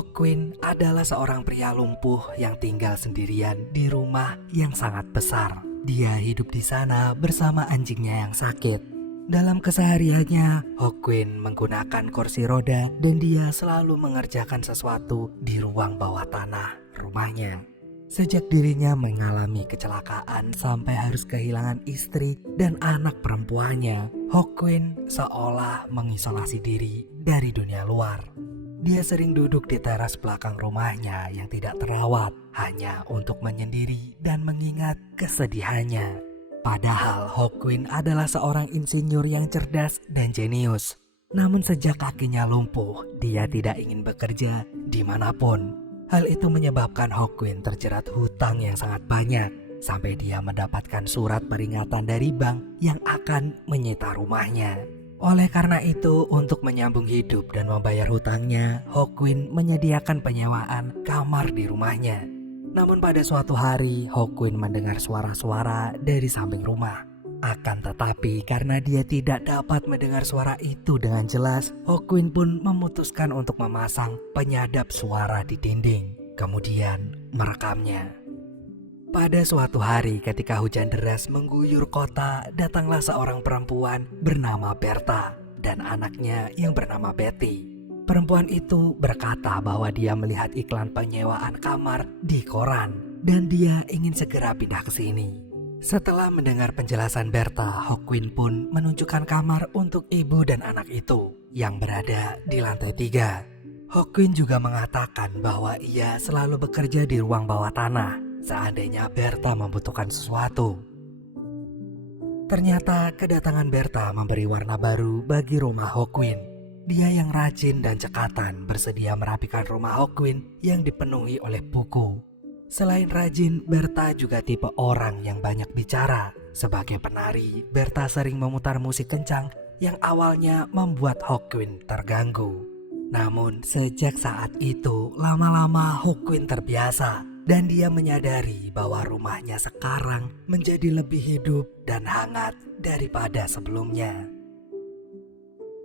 Hawkwind adalah seorang pria lumpuh yang tinggal sendirian di rumah yang sangat besar. Dia hidup di sana bersama anjingnya yang sakit. Dalam kesehariannya, Hawkwind menggunakan kursi roda dan dia selalu mengerjakan sesuatu di ruang bawah tanah rumahnya. Sejak dirinya mengalami kecelakaan sampai harus kehilangan istri dan anak perempuannya, Hawkwind seolah mengisolasi diri dari dunia luar. Dia sering duduk di teras belakang rumahnya yang tidak terawat hanya untuk menyendiri dan mengingat kesedihannya. Padahal Hawkwind adalah seorang insinyur yang cerdas dan jenius. Namun sejak kakinya lumpuh, dia tidak ingin bekerja dimanapun. Hal itu menyebabkan Hawkwind terjerat hutang yang sangat banyak sampai dia mendapatkan surat peringatan dari bank yang akan menyita rumahnya. Oleh karena itu, untuk menyambung hidup dan membayar hutangnya, Hawkwind menyediakan penyewaan kamar di rumahnya. Namun pada suatu hari, Hawkwind mendengar suara-suara dari samping rumah. Akan tetapi karena dia tidak dapat mendengar suara itu dengan jelas, Hawkwind pun memutuskan untuk memasang penyadap suara di dinding, kemudian merekamnya. Pada suatu hari ketika hujan deras mengguyur kota, datanglah seorang perempuan bernama Bertha dan anaknya yang bernama Betty. Perempuan itu berkata bahwa dia melihat iklan penyewaan kamar di koran dan dia ingin segera pindah ke sini. Setelah mendengar penjelasan Bertha, Hawkwind pun menunjukkan kamar untuk ibu dan anak itu yang berada di lantai 3. Hawkwind juga mengatakan bahwa ia selalu bekerja di ruang bawah tanah seandainya Bertha membutuhkan sesuatu. Ternyata kedatangan Bertha memberi warna baru bagi rumah Hawkwind. Dia yang rajin dan cekatan bersedia merapikan rumah Hawkwind yang dipenuhi oleh buku. Selain rajin, Bertha juga tipe orang yang banyak bicara. Sebagai penari, Bertha sering memutar musik kencang yang awalnya membuat Hawkwind terganggu. Namun sejak saat itu, lama-lama Hawkwind terbiasa. Dan dia menyadari bahwa rumahnya sekarang menjadi lebih hidup dan hangat daripada sebelumnya.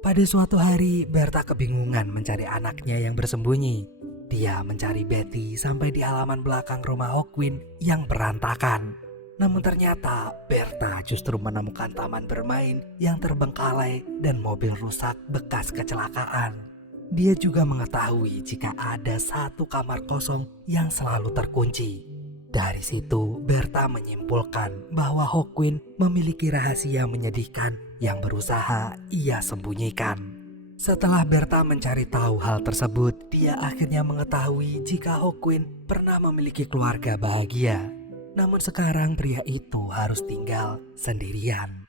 Pada suatu hari, Bertha kebingungan mencari anaknya yang bersembunyi. Dia mencari Betty sampai di halaman belakang rumah Hawkwind yang berantakan. Namun ternyata Bertha justru menemukan taman bermain yang terbengkalai dan mobil rusak bekas kecelakaan. Dia juga mengetahui jika ada satu kamar kosong yang selalu terkunci. Dari situ, Bertha menyimpulkan bahwa Hawkwind memiliki rahasia menyedihkan yang berusaha ia sembunyikan. Setelah Bertha mencari tahu hal tersebut, dia akhirnya mengetahui jika Hawkwind pernah memiliki keluarga bahagia. Namun sekarang pria itu harus tinggal sendirian.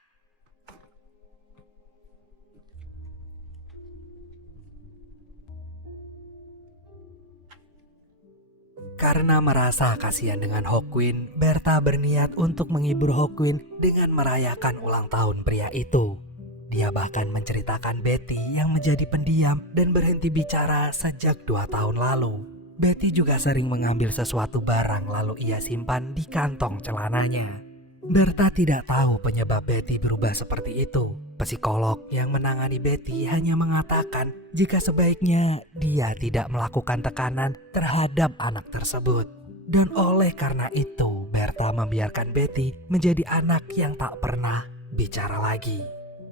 Karena merasa kasihan dengan Hawkwind, Bertha berniat untuk menghibur Hawkwind dengan merayakan ulang tahun pria itu. Dia bahkan menceritakan Betty yang menjadi pendiam dan berhenti bicara sejak 2 tahun lalu. Betty juga sering mengambil sesuatu barang lalu ia simpan di kantong celananya. Bertha tidak tahu penyebab Betty berubah seperti itu. Psikolog yang menangani Betty hanya mengatakan jika sebaiknya dia tidak melakukan tekanan terhadap anak tersebut. Dan oleh karena itu, Bertha membiarkan Betty menjadi anak yang tak pernah bicara lagi.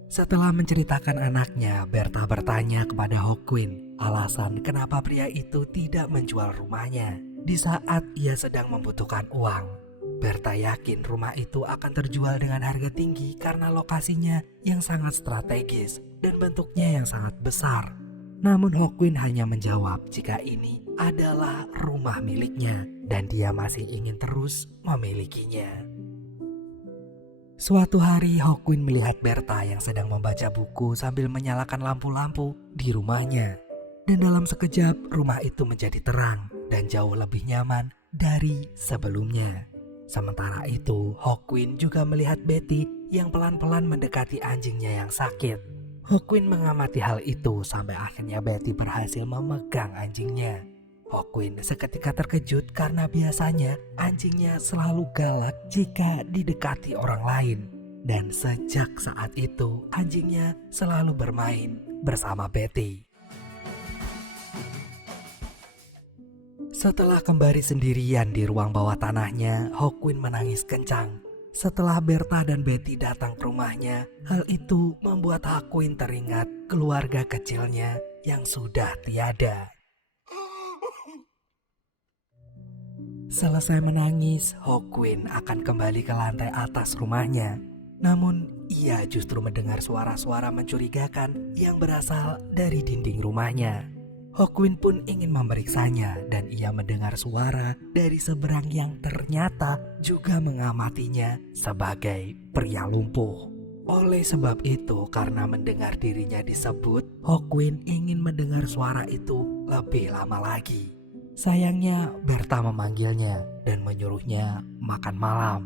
Setelah menceritakan anaknya, Bertha bertanya kepada Hawkwind alasan kenapa pria itu tidak menjual rumahnya di saat ia sedang membutuhkan uang. Bertha yakin rumah itu akan terjual dengan harga tinggi karena lokasinya yang sangat strategis dan bentuknya yang sangat besar. Namun Hawkwind hanya menjawab jika ini adalah rumah miliknya dan dia masih ingin terus memilikinya. Suatu hari Hawkwind melihat Bertha yang sedang membaca buku sambil menyalakan lampu-lampu di rumahnya. Dan dalam sekejap rumah itu menjadi terang dan jauh lebih nyaman dari sebelumnya. Sementara itu, Hawkwind juga melihat Betty yang pelan-pelan mendekati anjingnya yang sakit. Hawkwind mengamati hal itu sampai akhirnya Betty berhasil memegang anjingnya. Hawkwind seketika terkejut karena biasanya anjingnya selalu galak jika didekati orang lain. Dan sejak saat itu, anjingnya selalu bermain bersama Betty. Setelah kembali sendirian di ruang bawah tanahnya, Hawkwind menangis kencang. Setelah Berta dan Betty datang ke rumahnya, hal itu membuat Hawkwind teringat keluarga kecilnya yang sudah tiada. Selesai menangis, Hawkwind akan kembali ke lantai atas rumahnya. Namun, ia justru mendengar suara-suara mencurigakan yang berasal dari dinding rumahnya. Hawkwind pun ingin memeriksanya dan ia mendengar suara dari seberang yang ternyata juga mengamatinya sebagai pria lumpuh. Oleh sebab itu, karena mendengar dirinya disebut, Hawkwind ingin mendengar suara itu lebih lama lagi. Sayangnya, Berta memanggilnya dan menyuruhnya makan malam.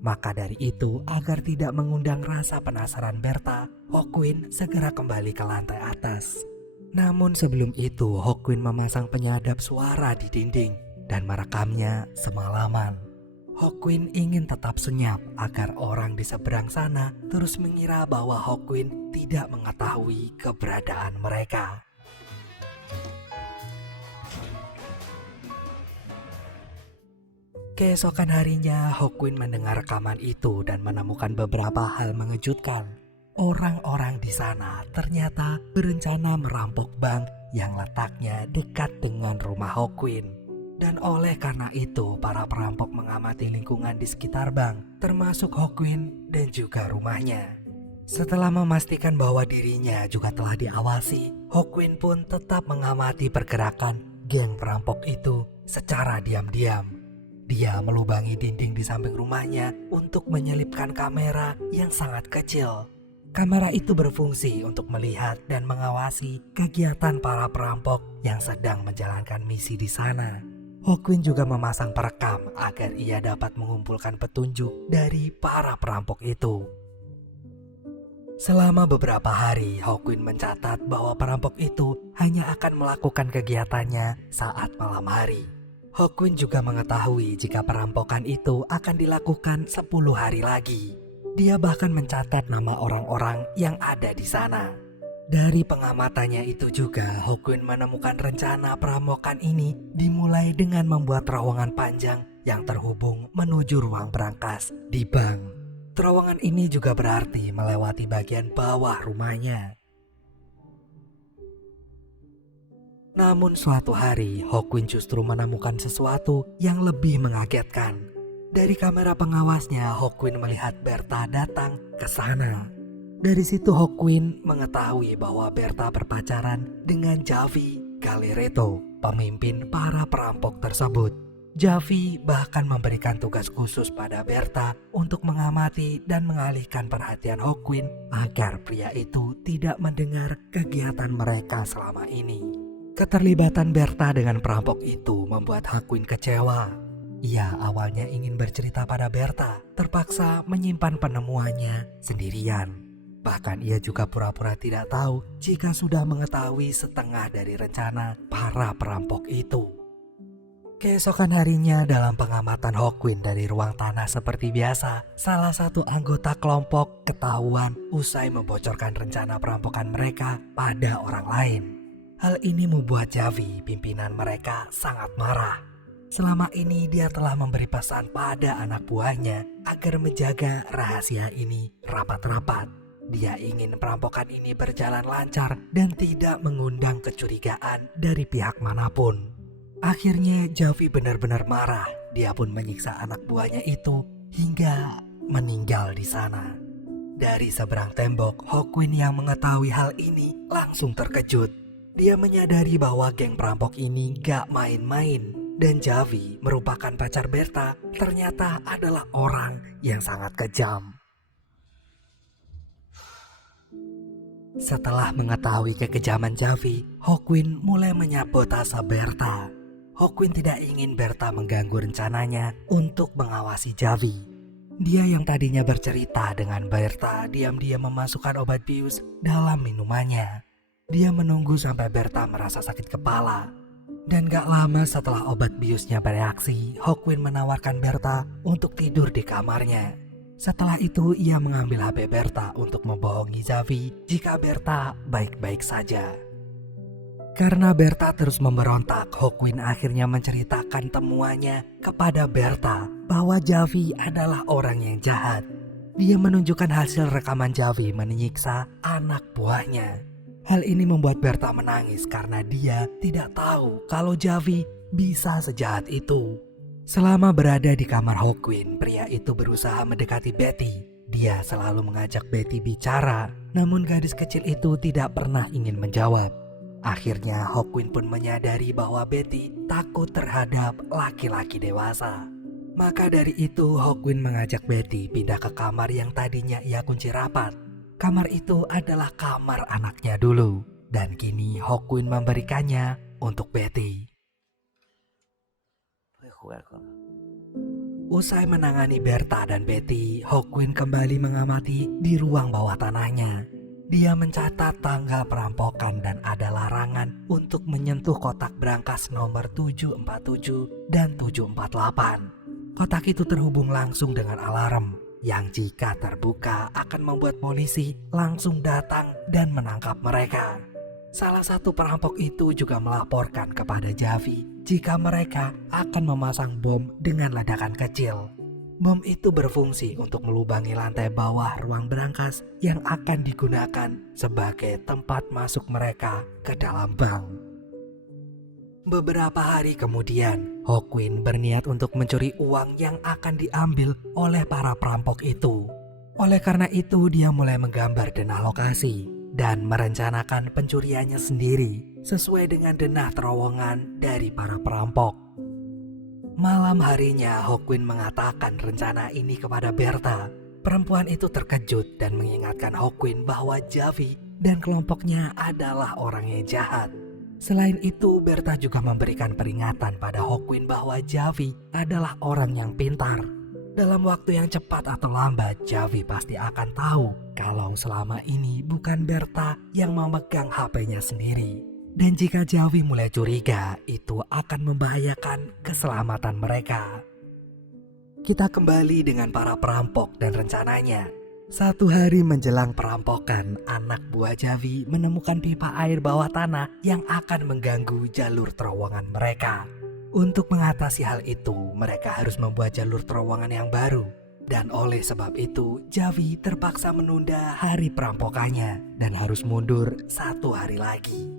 Maka dari itu, agar tidak mengundang rasa penasaran Berta, Hawkwind segera kembali ke lantai atas. Namun sebelum itu, Hawkwind memasang penyadap suara di dinding dan merekamnya semalaman. Hawkwind ingin tetap senyap agar orang di seberang sana terus mengira bahwa Hawkwind tidak mengetahui keberadaan mereka. Keesokan harinya, Hawkwind mendengar rekaman itu dan menemukan beberapa hal mengejutkan. Orang-orang di sana ternyata berencana merampok bank yang letaknya dekat dengan rumah Hawkwind. Dan oleh karena itu, para perampok mengamati lingkungan di sekitar bank, termasuk Hawkwind dan juga rumahnya. Setelah memastikan bahwa dirinya juga telah diawasi, Hawkwind pun tetap mengamati pergerakan geng perampok itu secara diam-diam. Dia melubangi dinding di samping rumahnya untuk menyelipkan kamera yang sangat kecil. Kamera itu berfungsi untuk melihat dan mengawasi kegiatan para perampok yang sedang menjalankan misi di sana. Hawkwind juga memasang perekam agar ia dapat mengumpulkan petunjuk dari para perampok itu. Selama beberapa hari, Hawkwind mencatat bahwa perampok itu hanya akan melakukan kegiatannya saat malam hari. Hawkwind juga mengetahui jika perampokan itu akan dilakukan 10 hari lagi. Dia bahkan mencatat nama orang-orang yang ada di sana. Dari pengamatannya itu juga, Hawkwind menemukan rencana perampokan ini dimulai dengan membuat terowongan panjang yang terhubung menuju ruang brankas di bank. Terowongan ini juga berarti melewati bagian bawah rumahnya. Namun suatu hari, Hawkwind justru menemukan sesuatu yang lebih mengagetkan. Dari kamera pengawasnya, Hawkwind melihat Berta datang ke sana. Dari situ Hawkwind mengetahui bahwa Berta berpacaran dengan Javi Galereto, pemimpin para perampok tersebut. Javi bahkan memberikan tugas khusus pada Berta untuk mengamati dan mengalihkan perhatian Hawkwind agar pria itu tidak mendengar kegiatan mereka selama ini. Keterlibatan Berta dengan perampok itu membuat Hawkwind kecewa. Ia awalnya ingin bercerita pada Berta, terpaksa menyimpan penemuannya sendirian. Bahkan ia juga pura-pura tidak tahu jika sudah mengetahui setengah dari rencana para perampok itu. Keesokan harinya, dalam pengamatan Hawkwind dari ruang tanah seperti biasa, salah satu anggota kelompok ketahuan usai membocorkan rencana perampokan mereka pada orang lain. Hal ini membuat Javi, pimpinan mereka, sangat marah. Selama ini dia telah memberi pesan pada anak buahnya agar menjaga rahasia ini rapat-rapat. Dia ingin perampokan ini berjalan lancar dan tidak mengundang kecurigaan dari pihak manapun. Akhirnya Javi benar-benar marah. Dia pun menyiksa anak buahnya itu hingga meninggal di sana. Dari seberang tembok, Hawkwind yang mengetahui hal ini langsung terkejut. Dia menyadari bahwa geng perampok ini gak main-main. Dan Javi merupakan pacar Berta, ternyata adalah orang yang sangat kejam. Setelah mengetahui kekejaman Javi, Hawkwind mulai menyabotase Berta. Hawkwind tidak ingin Berta mengganggu rencananya untuk mengawasi Javi. Dia yang tadinya bercerita dengan Berta diam-diam memasukkan obat bius dalam minumannya. Dia menunggu sampai Berta merasa sakit kepala. Dan gak lama setelah obat biusnya bereaksi, Hawkwind menawarkan Berta untuk tidur di kamarnya. Setelah itu ia mengambil HP Berta untuk membohongi Javi jika Berta baik-baik saja. Karena Berta terus memberontak, Hawkwin akhirnya menceritakan temuannya kepada Berta bahwa Javi adalah orang yang jahat. Dia menunjukkan hasil rekaman Javi menyiksa anak buahnya. Hal ini membuat Berta menangis karena dia tidak tahu kalau Javi bisa sejahat itu. Selama berada di kamar Hawkwin, pria itu berusaha mendekati Betty. Dia selalu mengajak Betty bicara, namun gadis kecil itu tidak pernah ingin menjawab. Akhirnya Hawkwin pun menyadari bahwa Betty takut terhadap laki-laki dewasa. Maka dari itu Hawkwin mengajak Betty pindah ke kamar yang tadinya ia kunci rapat. Kamar itu adalah kamar anaknya dulu, dan kini Hawkwin memberikannya untuk Betty. Usai menangani Berta dan Betty, Hawkwin kembali mengamati di ruang bawah tanahnya. Dia mencatat tanggal perampokan dan ada larangan untuk menyentuh kotak brankas nomor 747 dan 748. Kotak itu terhubung langsung dengan alarm yang jika terbuka akan membuat polisi langsung datang dan menangkap mereka. Salah satu perampok itu juga melaporkan kepada Javi jika mereka akan memasang bom dengan ledakan kecil. Bom itu berfungsi untuk melubangi lantai bawah ruang brankas yang akan digunakan sebagai tempat masuk mereka ke dalam bank. Beberapa hari kemudian, Hawkwin berniat untuk mencuri uang yang akan diambil oleh para perampok itu. Oleh karena itu, dia mulai menggambar denah lokasi dan merencanakan pencuriannya sendiri sesuai dengan denah terowongan dari para perampok. Malam harinya Hawkwin mengatakan rencana ini kepada Berta. Perempuan itu terkejut dan mengingatkan Hawkwin bahwa Javi dan kelompoknya adalah orang yang jahat. Selain itu, Berta juga memberikan peringatan pada Hawkwin bahwa Javi adalah orang yang pintar. Dalam waktu yang cepat atau lambat, Javi pasti akan tahu kalau selama ini bukan Berta yang memegang HP-nya sendiri. Dan jika Javi mulai curiga, itu akan membahayakan keselamatan mereka. Kita kembali dengan para perampok dan rencananya. Satu hari menjelang perampokan, anak buah Javi menemukan pipa air bawah tanah yang akan mengganggu jalur terowongan mereka. Untuk mengatasi hal itu, mereka harus membuat jalur terowongan yang baru. Dan oleh sebab itu, Javi terpaksa menunda hari perampokannya dan harus mundur 1 hari lagi.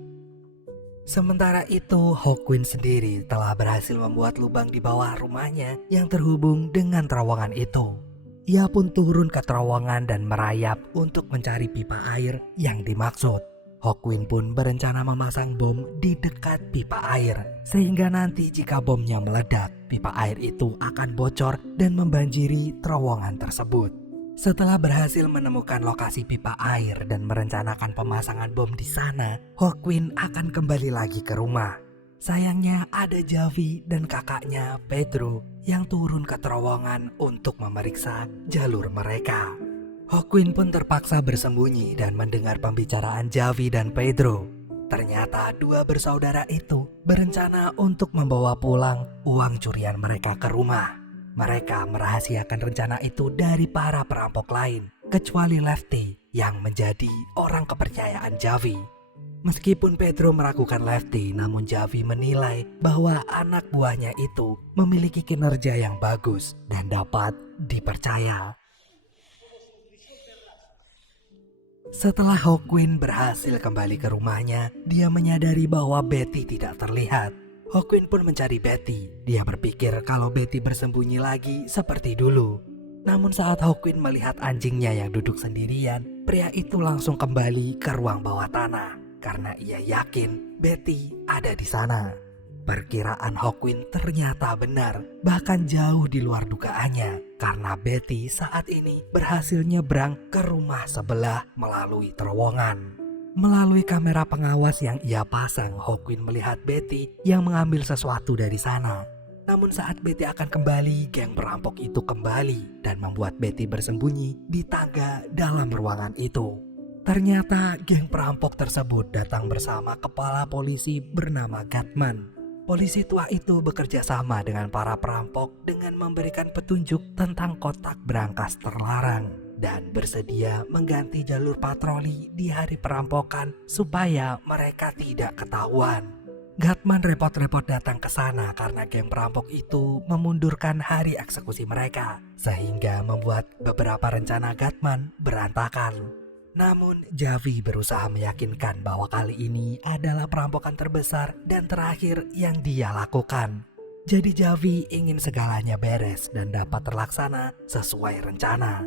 Sementara itu, Hawkwin sendiri telah berhasil membuat lubang di bawah rumahnya yang terhubung dengan terowongan itu. Ia pun turun ke terowongan dan merayap untuk mencari pipa air yang dimaksud. Hawkwin pun berencana memasang bom di dekat pipa air, sehingga nanti jika bomnya meledak, pipa air itu akan bocor dan membanjiri terowongan tersebut. Setelah berhasil menemukan lokasi pipa air dan merencanakan pemasangan bom di sana, Hawkwin akan kembali lagi ke rumah. Sayangnya ada Javi dan kakaknya Pedro yang turun ke terowongan untuk memeriksa jalur mereka. Hawkwin pun terpaksa bersembunyi dan mendengar pembicaraan Javi dan Pedro. Ternyata dua bersaudara itu berencana untuk membawa pulang uang curian mereka ke rumah. Mereka merahasiakan rencana itu dari para perampok lain, kecuali Lefty yang menjadi orang kepercayaan Javi. Meskipun Pedro meragukan Lefty, namun Javi menilai bahwa anak buahnya itu memiliki kinerja yang bagus dan dapat dipercaya. Setelah Hawkwin berhasil kembali ke rumahnya, dia menyadari bahwa Betty tidak terlihat. Hawkwin pun mencari Betty. Dia berpikir kalau Betty bersembunyi lagi seperti dulu. Namun saat Hawkwin melihat anjingnya yang duduk sendirian, pria itu langsung kembali ke ruang bawah tanah karena ia yakin Betty ada di sana. Perkiraan Hawkwin ternyata benar, bahkan jauh di luar dugaannya, karena Betty saat ini berhasil nyebrang ke rumah sebelah melalui terowongan. Melalui kamera pengawas yang ia pasang, Hawkwin melihat Betty yang mengambil sesuatu dari sana. Namun saat Betty akan kembali, geng perampok itu kembali dan membuat Betty bersembunyi di tangga dalam ruangan itu. Ternyata geng perampok tersebut datang bersama kepala polisi bernama Gatman. Polisi tua itu bekerja sama dengan para perampok dengan memberikan petunjuk tentang kotak brankas terlarang. dan bersedia mengganti jalur patroli di hari perampokan supaya mereka tidak ketahuan. Gatman repot-repot datang ke sana karena geng perampok itu memundurkan hari eksekusi mereka, sehingga membuat beberapa rencana Gatman berantakan. Namun Javi berusaha meyakinkan bahwa kali ini adalah perampokan terbesar dan terakhir yang dia lakukan. Jadi Javi ingin segalanya beres dan dapat terlaksana sesuai rencana.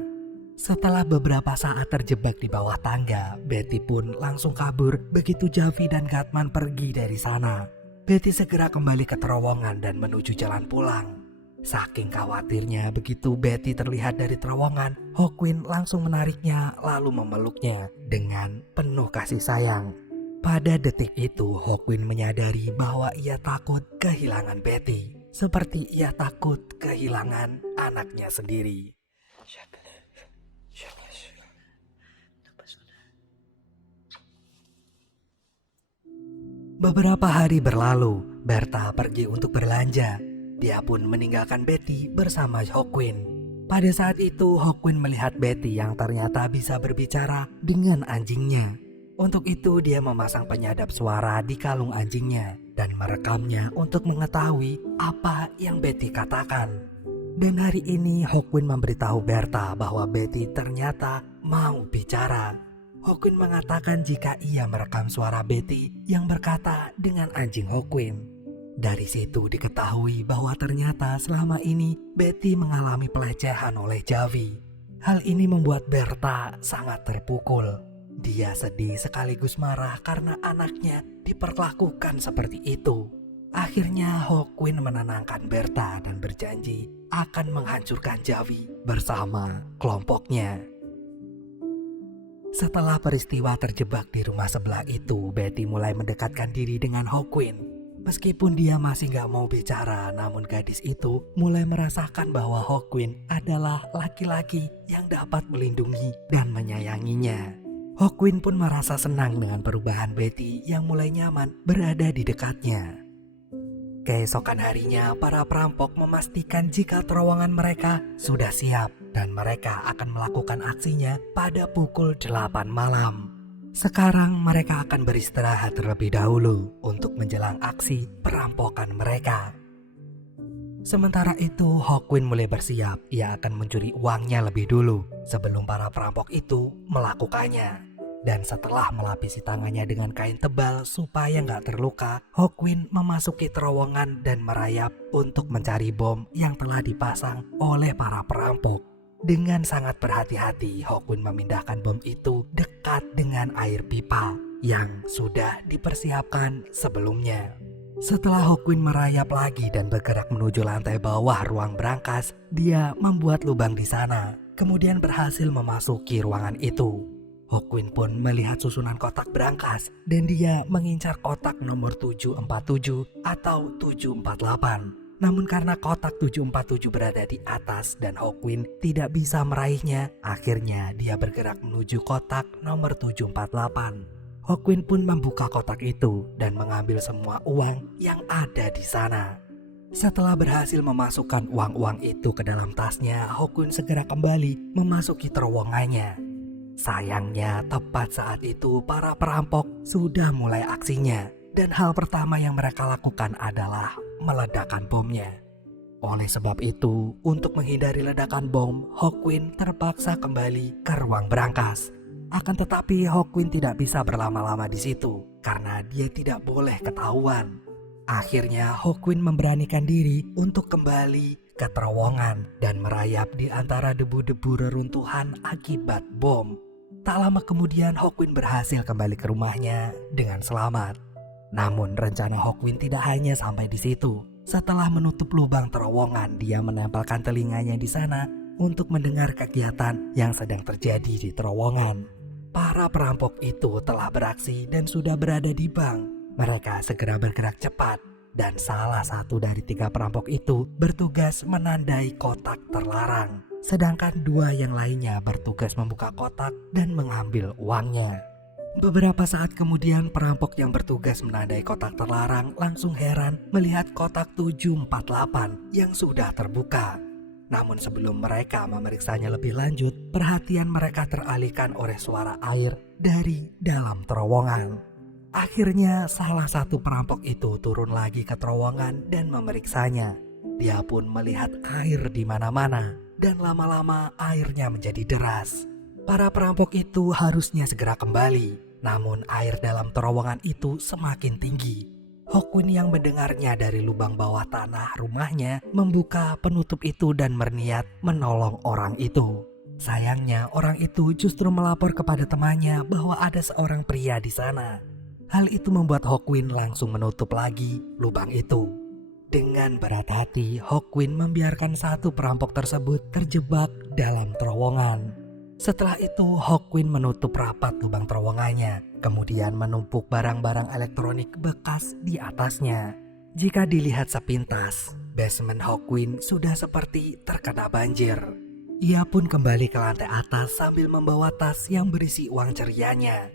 Setelah beberapa saat terjebak di bawah tangga, Betty pun langsung kabur begitu Javi dan Gatman pergi dari sana. Betty segera kembali ke terowongan dan menuju jalan pulang. Saking khawatirnya begitu Betty terlihat dari terowongan, Hawkwind langsung menariknya lalu memeluknya dengan penuh kasih sayang. Pada detik itu Hawkwind menyadari bahwa ia takut kehilangan Betty, seperti ia takut kehilangan anaknya sendiri. Beberapa hari berlalu, Berta pergi untuk berlanja. Dia pun meninggalkan Betty bersama Hawkwind. Pada saat itu, Hawkwind melihat Betty yang ternyata bisa berbicara dengan anjingnya. Untuk itu, dia memasang penyadap suara di kalung anjingnya dan merekamnya untuk mengetahui apa yang Betty katakan. Dan hari ini, Hawkwind memberitahu Berta bahwa Betty ternyata mau bicara. Hawkwind mengatakan jika ia merekam suara Betty yang berkata dengan anjing Hawkwind. Dari situ diketahui bahwa ternyata selama ini Betty mengalami pelecehan oleh Javi. Hal ini membuat Berta sangat terpukul. Dia sedih sekaligus marah karena anaknya diperlakukan seperti itu. Akhirnya Hawkwind menenangkan Berta dan berjanji akan menghancurkan Javi bersama kelompoknya. Setelah peristiwa terjebak di rumah sebelah itu, Betty mulai mendekatkan diri dengan Hawkwind. Meskipun dia masih gak mau bicara, namun gadis itu mulai merasakan bahwa Hawkwind adalah laki-laki yang dapat melindungi dan menyayanginya. Hawkwind pun merasa senang dengan perubahan Betty yang mulai nyaman berada di dekatnya. Keesokan harinya, para perampok memastikan jika terowongan mereka sudah siap dan mereka akan melakukan aksinya pada pukul 8 malam. Sekarang mereka akan beristirahat terlebih dahulu untuk menjelang aksi perampokan mereka. Sementara itu, Hawkwind mulai bersiap. Ia akan mencuri uangnya lebih dulu sebelum para perampok itu melakukannya. Dan setelah melapisi tangannya dengan kain tebal supaya nggak terluka, Hawkwind memasuki terowongan dan merayap untuk mencari bom yang telah dipasang oleh para perampok. Dengan sangat berhati-hati, Hawkwind memindahkan bom itu dekat dengan air pipa yang sudah dipersiapkan sebelumnya. Setelah Hawkwind merayap lagi dan bergerak menuju lantai bawah ruang brankas, dia membuat lubang di sana, kemudian berhasil memasuki ruangan itu. Hawkwind pun melihat susunan kotak brankas dan dia mengincar kotak nomor 747 atau 748. Namun karena kotak 747 berada di atas dan Hawkwind tidak bisa meraihnya, akhirnya dia bergerak menuju kotak nomor 748. Hawkwind pun membuka kotak itu dan mengambil semua uang yang ada di sana. Setelah berhasil memasukkan uang-uang itu ke dalam tasnya, Hawkwind segera kembali memasuki terowongannya. Sayangnya, tepat saat itu para perampok sudah mulai aksinya dan hal pertama yang mereka lakukan adalah meledakkan bomnya. Oleh sebab itu, untuk menghindari ledakan bom, Hawkwind terpaksa kembali ke ruang brankas. Akan tetapi Hawkwind tidak bisa berlama-lama di situ karena dia tidak boleh ketahuan. Akhirnya Hawkwind memberanikan diri untuk kembali ke terowongan dan merayap di antara debu-debu reruntuhan akibat bom. Tak lama kemudian Hawkwind berhasil kembali ke rumahnya dengan selamat. Namun rencana Hawkwind tidak hanya sampai di situ. Setelah menutup lubang terowongan, dia menempelkan telinganya di sana untuk mendengar kegiatan yang sedang terjadi di terowongan. Para perampok itu telah beraksi dan sudah berada di bank. Mereka segera bergerak cepat dan salah satu dari 3 perampok itu bertugas menandai kotak terlarang. Sedangkan 2 yang lainnya bertugas membuka kotak dan mengambil uangnya. Beberapa saat kemudian perampok yang bertugas menandai kotak terlarang langsung heran melihat kotak 748 yang sudah terbuka. Namun sebelum mereka memeriksanya lebih lanjut, perhatian mereka teralihkan oleh suara air dari dalam terowongan. Akhirnya salah satu perampok itu turun lagi ke terowongan dan memeriksanya. Dia pun melihat air di mana-mana dan lama-lama airnya menjadi deras. Para perampok itu harusnya segera kembali, namun air dalam terowongan itu semakin tinggi. Hokwin yang mendengarnya dari lubang bawah tanah rumahnya membuka penutup itu dan berniat menolong orang itu. Sayangnya orang itu justru melapor kepada temannya bahwa ada seorang pria di sana. Hal itu membuat Hokwin langsung menutup lagi lubang itu. Dengan berat hati, Hokwin membiarkan satu perampok tersebut terjebak dalam terowongan. Setelah itu, Hokwin menutup rapat lubang terowongannya, kemudian menumpuk barang-barang elektronik bekas di atasnya. Jika dilihat sepintas, basement Hokwin sudah seperti terkena banjir. Ia pun kembali ke lantai atas sambil membawa tas yang berisi uang cerianya.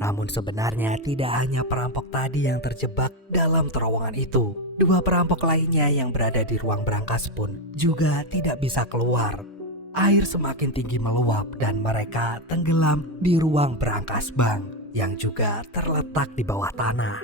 Namun sebenarnya tidak hanya perampok tadi yang terjebak dalam terowongan itu. Dua perampok lainnya yang berada di ruang brankas pun juga tidak bisa keluar. Air semakin tinggi meluap dan mereka tenggelam di ruang brankas bank yang juga terletak di bawah tanah.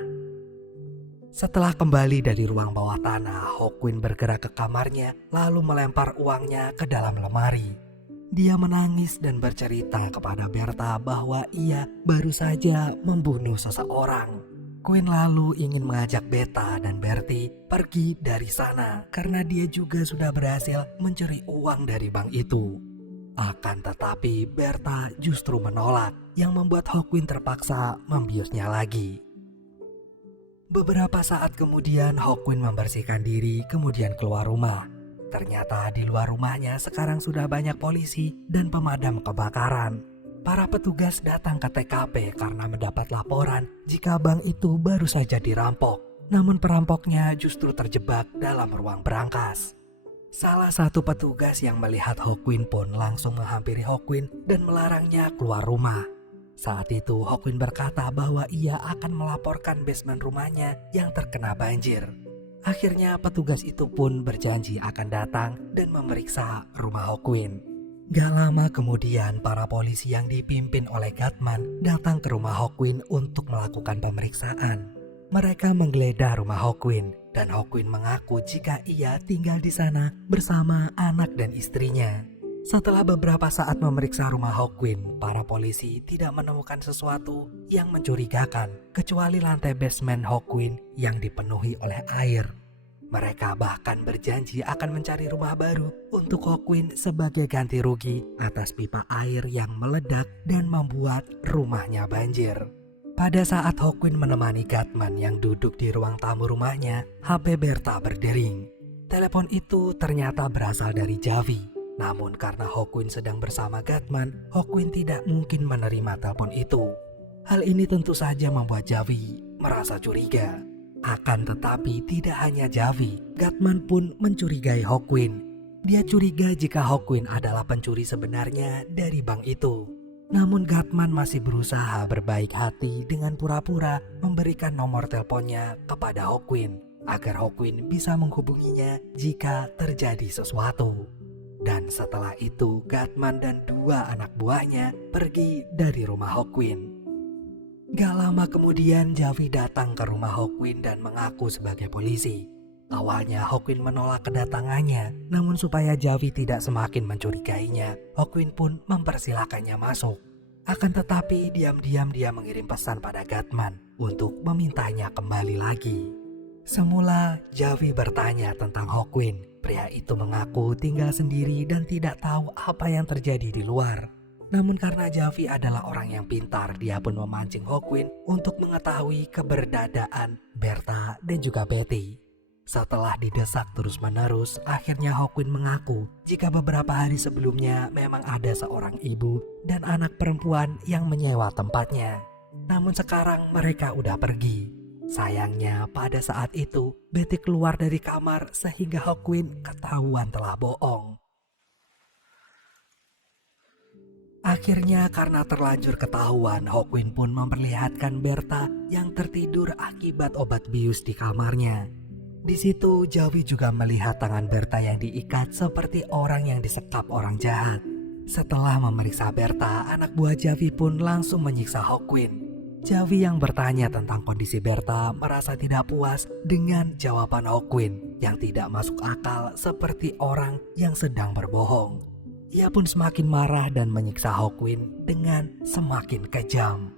Setelah kembali dari ruang bawah tanah, Hokwin bergerak ke kamarnya lalu melempar uangnya ke dalam lemari. Dia menangis dan bercerita kepada Berta bahwa ia baru saja membunuh seseorang. Quinn lalu ingin mengajak Beta dan Bertie pergi dari sana karena dia juga sudah berhasil mencuri uang dari bank itu. Akan tetapi Berta justru menolak, yang membuat Hokwin terpaksa membiusnya lagi. Beberapa saat kemudian Hokwin membersihkan diri kemudian keluar rumah. Ternyata di luar rumahnya sekarang sudah banyak polisi dan pemadam kebakaran. Para petugas datang ke TKP karena mendapat laporan jika bank itu baru saja dirampok. Namun perampoknya justru terjebak dalam ruang brankas. Salah satu petugas yang melihat Hokwin pun langsung menghampiri Hokwin dan melarangnya keluar rumah. Saat itu Hokwin berkata bahwa ia akan melaporkan basement rumahnya yang terkena banjir. Akhirnya petugas itu pun berjanji akan datang dan memeriksa rumah Hokwin. Gak lama kemudian para polisi yang dipimpin oleh Gatman datang ke rumah Hokwin untuk melakukan pemeriksaan. Mereka menggeledah rumah Hokwin dan Hokwin mengaku jika ia tinggal di sana bersama anak dan istrinya. Setelah beberapa saat memeriksa rumah Hokwin, para polisi tidak menemukan sesuatu yang mencurigakan kecuali lantai basement Hokwin yang dipenuhi oleh air. Mereka bahkan berjanji akan mencari rumah baru untuk Hokwin sebagai ganti rugi atas pipa air yang meledak dan membuat rumahnya banjir. Pada saat Hokwin menemani Gatman yang duduk di ruang tamu rumahnya, HP Berta berdering. Telepon itu ternyata berasal dari Javi. Namun karena Hokwin sedang bersama Gatman, Hokwin tidak mungkin menerima telepon itu. Hal ini tentu saja membuat Javi merasa curiga. Akan tetapi tidak hanya Javi, Gatman pun mencurigai Hokwin. Dia curiga jika Hokwin adalah pencuri sebenarnya dari bank itu. Namun Gatman masih berusaha berbaik hati dengan pura-pura memberikan nomor teleponnya kepada Hokwin agar Hokwin bisa menghubunginya jika terjadi sesuatu. Dan setelah itu Gatman dan dua anak buahnya pergi dari rumah Hokwin. Gak lama kemudian Javi datang ke rumah Hokwin dan mengaku sebagai polisi. Awalnya Hokwin menolak kedatangannya, namun supaya Javi tidak semakin mencurigainya, Hokwin pun mempersilahkannya masuk. Akan tetapi diam-diam dia mengirim pesan pada Gatman untuk memintanya kembali lagi. Semula Javi bertanya tentang Hokwin. Pria itu mengaku tinggal sendiri dan tidak tahu apa yang terjadi di luar. Namun karena Javi adalah orang yang pintar, dia pun memancing Hokwin untuk mengetahui keberadaan Berta dan juga Betty. Setelah didesak terus-menerus, akhirnya Hokwin mengaku jika beberapa hari sebelumnya memang ada seorang ibu dan anak perempuan yang menyewa tempatnya. Namun sekarang mereka udah pergi. Sayangnya pada saat itu Betty keluar dari kamar sehingga Hokwin ketahuan telah bohong. Akhirnya karena terlanjur ketahuan, Hokwin pun memperlihatkan Berta yang tertidur akibat obat bius di kamarnya. Di situ Javi juga melihat tangan Berta yang diikat seperti orang yang disekap orang jahat. Setelah memeriksa Berta, anak buah Javi pun langsung menyiksa Hawkwind. Javi yang bertanya tentang kondisi Berta merasa tidak puas dengan jawaban Hawkwind yang tidak masuk akal seperti orang yang sedang berbohong. Ia pun semakin marah dan menyiksa Hawkwind dengan semakin kejam.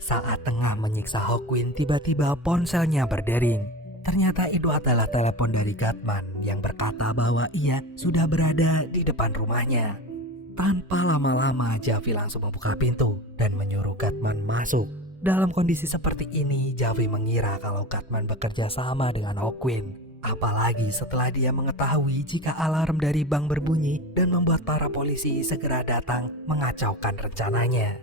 Saat tengah menyiksa Hawkwind, tiba-tiba ponselnya berdering. Ternyata itu adalah telepon dari Gatman yang berkata bahwa ia sudah berada di depan rumahnya. Tanpa lama-lama, Javi langsung membuka pintu dan menyuruh Gatman masuk. Dalam kondisi seperti ini, Javi mengira kalau Gatman bekerja sama dengan Hawkwind. Apalagi setelah dia mengetahui jika alarm dari bank berbunyi dan membuat para polisi segera datang mengacaukan rencananya.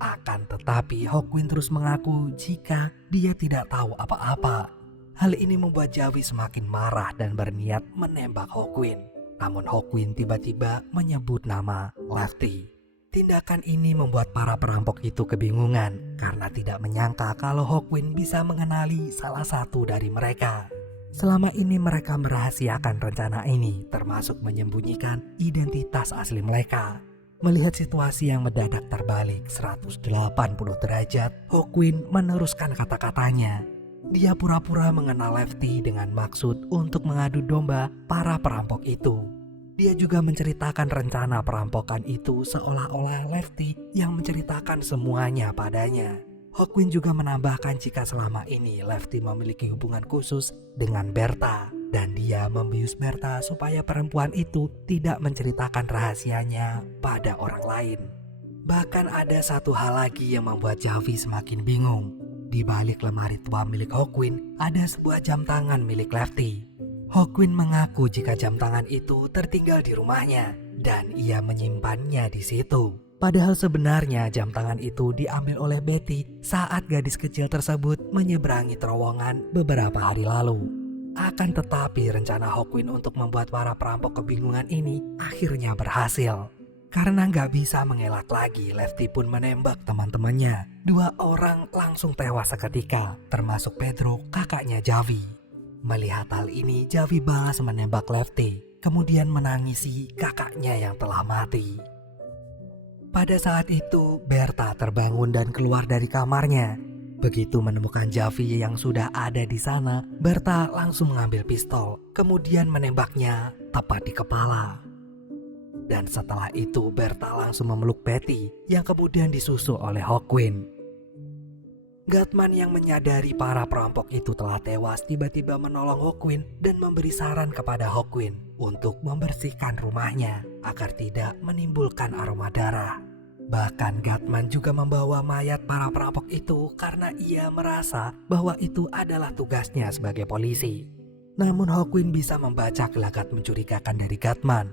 Akan tetapi, Hawkwind terus mengaku jika dia tidak tahu apa-apa. Hal ini membuat Javi semakin marah dan berniat menembak Hawkwind. Namun Hawkwind tiba-tiba menyebut nama Lefty. Tindakan ini membuat para perampok itu kebingungan karena tidak menyangka kalau Hawkwind bisa mengenali salah satu dari mereka. Selama ini mereka merahasiakan rencana ini, termasuk menyembunyikan identitas asli mereka. Melihat situasi yang mendadak terbalik 180 derajat, Hawkwind meneruskan kata-katanya. Dia pura-pura mengenal Lefty dengan maksud untuk mengadu domba para perampok itu. Dia juga menceritakan rencana perampokan itu seolah-olah Lefty yang menceritakan semuanya padanya. Hawkwind juga menambahkan jika selama ini Lefty memiliki hubungan khusus dengan Berta dan dia membius Berta supaya perempuan itu tidak menceritakan rahasianya pada orang lain. Bahkan ada satu hal lagi yang membuat Javi semakin bingung. Di balik lemari tua milik Hawkwind ada sebuah jam tangan milik Lefty. Hawkwind mengaku jika jam tangan itu tertinggal di rumahnya dan ia menyimpannya di situ. Padahal sebenarnya jam tangan itu diambil oleh Betty saat gadis kecil tersebut menyeberangi terowongan beberapa hari lalu. Akan tetapi rencana Hawkwind untuk membuat para perampok kebingungan ini akhirnya berhasil. Karena nggak bisa mengelak lagi, Lefty pun menembak teman-temannya. 2 orang langsung tewas seketika, termasuk Pedro, kakaknya Javi. Melihat hal ini, Javi balas menembak Lefty, kemudian menangisi kakaknya yang telah mati. Pada saat itu, Berta terbangun dan keluar dari kamarnya. Begitu menemukan Javi yang sudah ada di sana, Berta langsung mengambil pistol, kemudian menembaknya tepat di kepala. Dan setelah itu Berta langsung memeluk Betty yang kemudian disusul oleh Hawkwind. Gatman yang menyadari para perampok itu telah tewas tiba-tiba menolong Hawkwind dan memberi saran kepada Hawkwind untuk membersihkan rumahnya agar tidak menimbulkan aroma darah. Bahkan Gatman juga membawa mayat para perampok itu karena ia merasa bahwa itu adalah tugasnya sebagai polisi. Namun Hawkwind bisa membaca gelagat mencurigakan dari Gatman.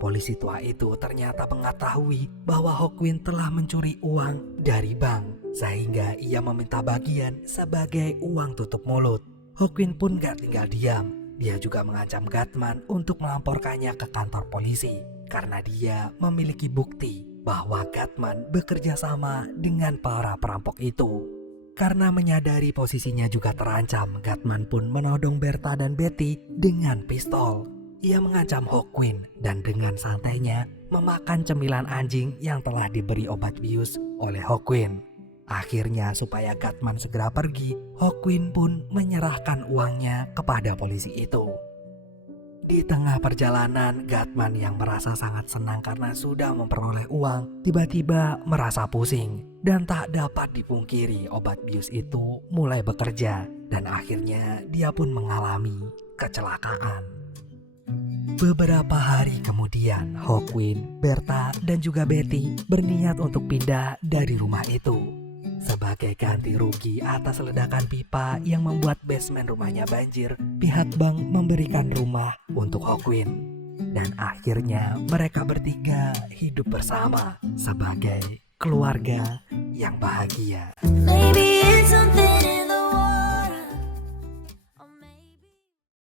Polisi tua itu ternyata mengetahui bahwa Hawkwind telah mencuri uang dari bank, sehingga ia meminta bagian sebagai uang tutup mulut. Hawkwind pun gak tinggal diam. Dia juga mengancam Gatman untuk melamporkannya ke kantor polisi, karena dia memiliki bukti bahwa Gatman bekerja sama dengan para perampok itu. Karena menyadari posisinya juga terancam, Gatman pun menodong Berta dan Betty dengan pistol. Ia mengancam Hawkwind dan dengan santainya memakan cemilan anjing yang telah diberi obat bius oleh Hawkwind. Akhirnya supaya Gatman segera pergi, Hawkwind pun menyerahkan uangnya kepada polisi itu. Di tengah perjalanan, Gatman yang merasa sangat senang karena sudah memperoleh uang, tiba-tiba merasa pusing dan tak dapat dipungkiri obat bius itu mulai bekerja dan akhirnya dia pun mengalami kecelakaan. Beberapa hari kemudian, Hawkwind, Berta, dan juga Betty berniat untuk pindah dari rumah itu. Sebagai ganti rugi atas ledakan pipa yang membuat basement rumahnya banjir, pihak bank memberikan rumah untuk Hawkwind. Dan akhirnya mereka bertiga hidup bersama sebagai keluarga yang bahagia. Maybe it's something